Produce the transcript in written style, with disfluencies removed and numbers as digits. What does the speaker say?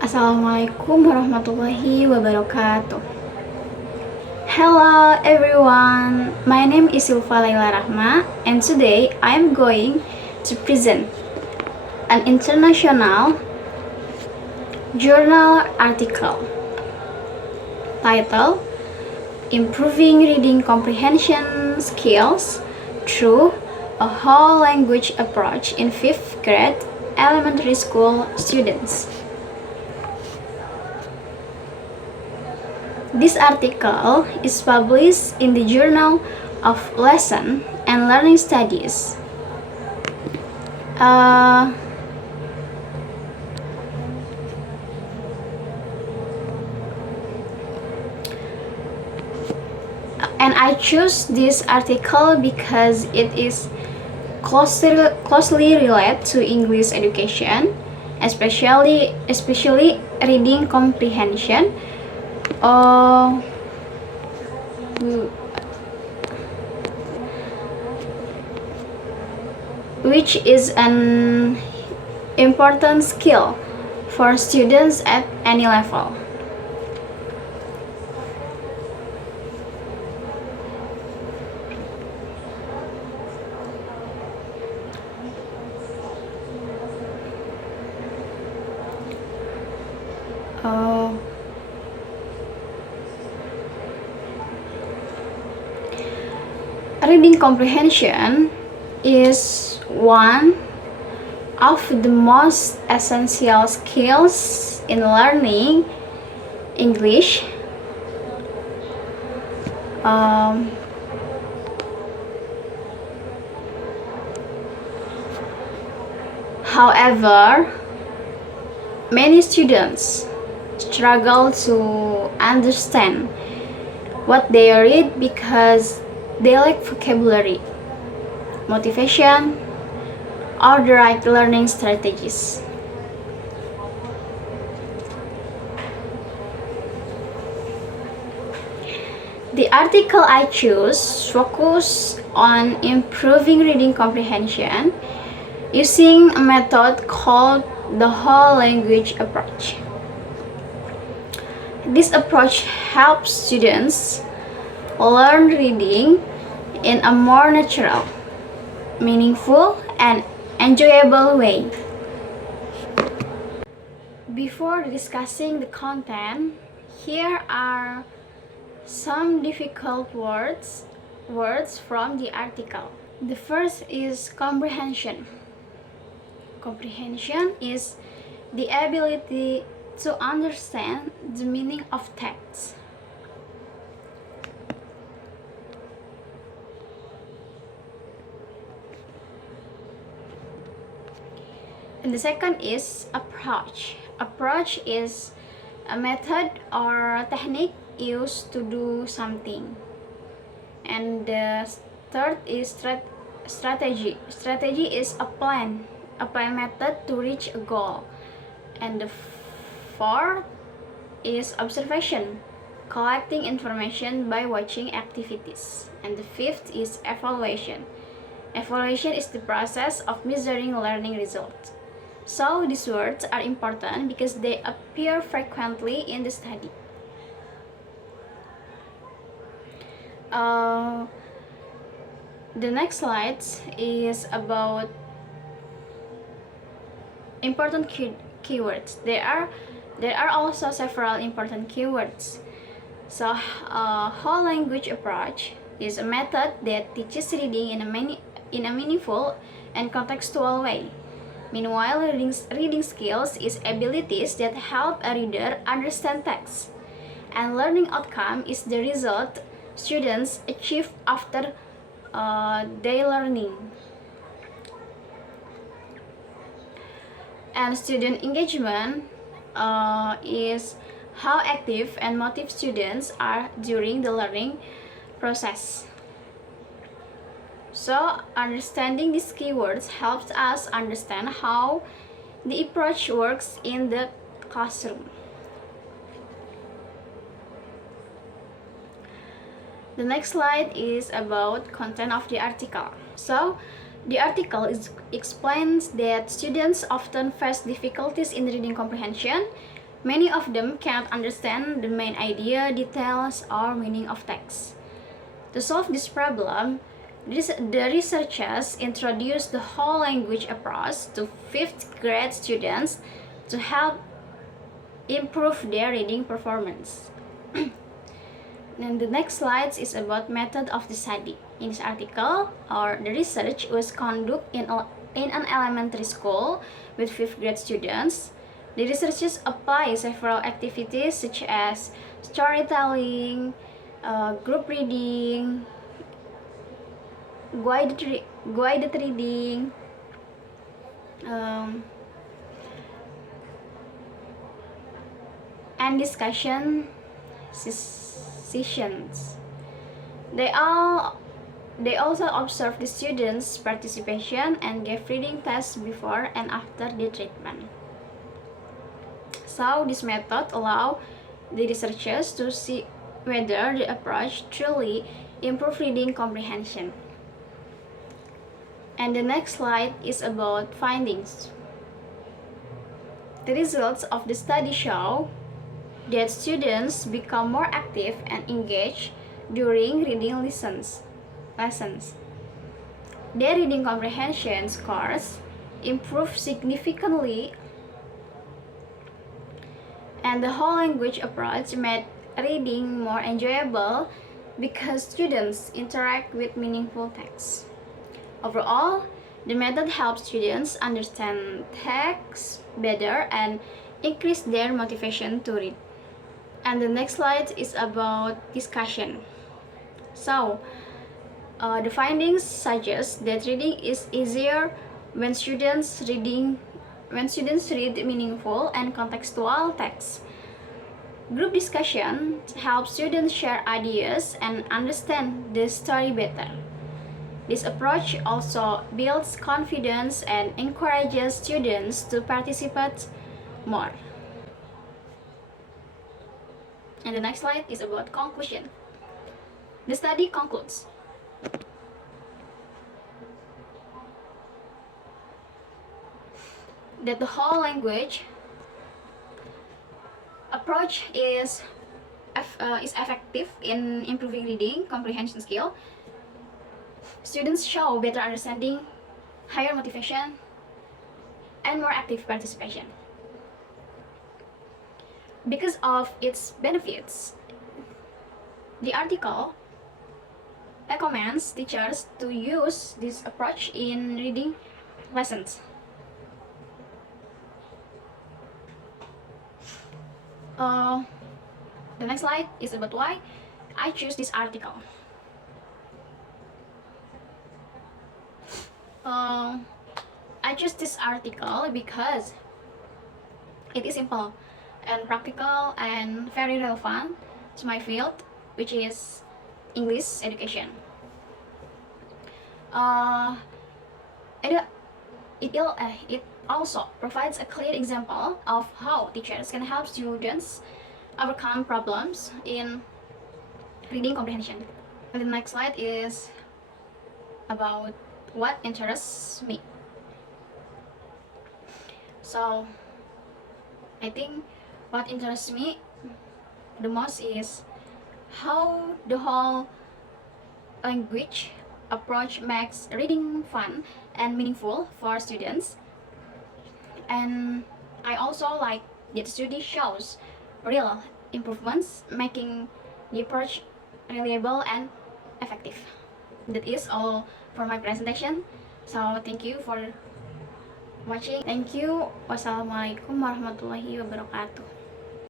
Assalamualaikum warahmatullahi wabarakatuh. Hello everyone, my name is Silva Laila Rahma and today I am going to present an international journal article titled Improving Reading Comprehension Skills Through a Whole Language Approach in 5th grade elementary school students. This article is published in the Journal of Lesson and Learning Studies. And I choose this article because it is closely related to English education, especially reading comprehension. Which is an important skill for students at any level. Reading comprehension is one of the most essential skills in learning English. However, many students struggle to understand what they read because they lack vocabulary, motivation, or the right learning strategies. The article I choose focuses on improving reading comprehension using a method called the whole language approach. This approach helps students learn reading in a more natural, meaningful, and enjoyable way. Before discussing the content, here are some difficult words from the article. The first is comprehension. Comprehension is the ability to understand the meaning of text. And the second is approach. Approach is a method or technique used to do something. And the third is strategy. Strategy is a plan method to reach a goal. And the fourth is observation, collecting information by watching activities. And the fifth is evaluation. Evaluation is the process of measuring learning results. So these words are important because they appear frequently in the study. The next slide is about important keywords. There are also several important keywords. So whole language approach is a method that teaches reading in a meaningful and contextual way. Meanwhile, reading skills is abilities that help a reader understand text. And learning outcome is the result students achieve after their learning. And student engagement is how active and motivated students are during the learning process. So understanding these keywords helps us understand how the approach works in the classroom. The next slide is about content of the article. So, the article explains that students often face difficulties in reading comprehension Many of them cannot understand the main idea, details, or meaning of text. To solve this problem, the researchers introduced the whole language approach to 5th grade students to help improve their reading performance. And the next slide is about method of the study. In this article, the research was conducted in an elementary school with 5th grade students. The researchers apply several activities such as storytelling, group reading, guided reading, and discussion sessions. They also observed the students' participation and gave reading tests before and after the treatment. So this method allows the researchers to see whether the approach truly improves reading comprehension. And the next slide is about findings. The results of the study show that students become more active and engaged during reading lessons. Their reading comprehension scores improve significantly, and the whole language approach made reading more enjoyable because students interact with meaningful text. Overall, the method helps students understand text better and increase their motivation to read. And the next slide is about discussion. So, the findings suggest that reading is easier when students read meaningful and contextual text. Group discussion helps students share ideas and understand the story better. This approach also builds confidence and encourages students to participate more. And the next slide is about conclusion. The study concludes that the whole language approach is effective in improving reading comprehension skill. Students show better understanding, higher motivation, and more active participation. Because of its benefits, the article recommends teachers to use this approach in reading lessons. The next slide is about why I choose this article. I choose this article because it is simple and practical and very relevant to my field, which is English education. It also provides a clear example of how teachers can help students overcome problems in reading comprehension. And the next slide is about what interests me. So I think what interests me the most is how the whole language approach makes reading fun and meaningful for students. And I also like that the study shows real improvements, making the approach reliable and effective. That is all for my presentation. So thank you for watching. Thank you. Wassalamualaikum warahmatullahi wabarakatuh.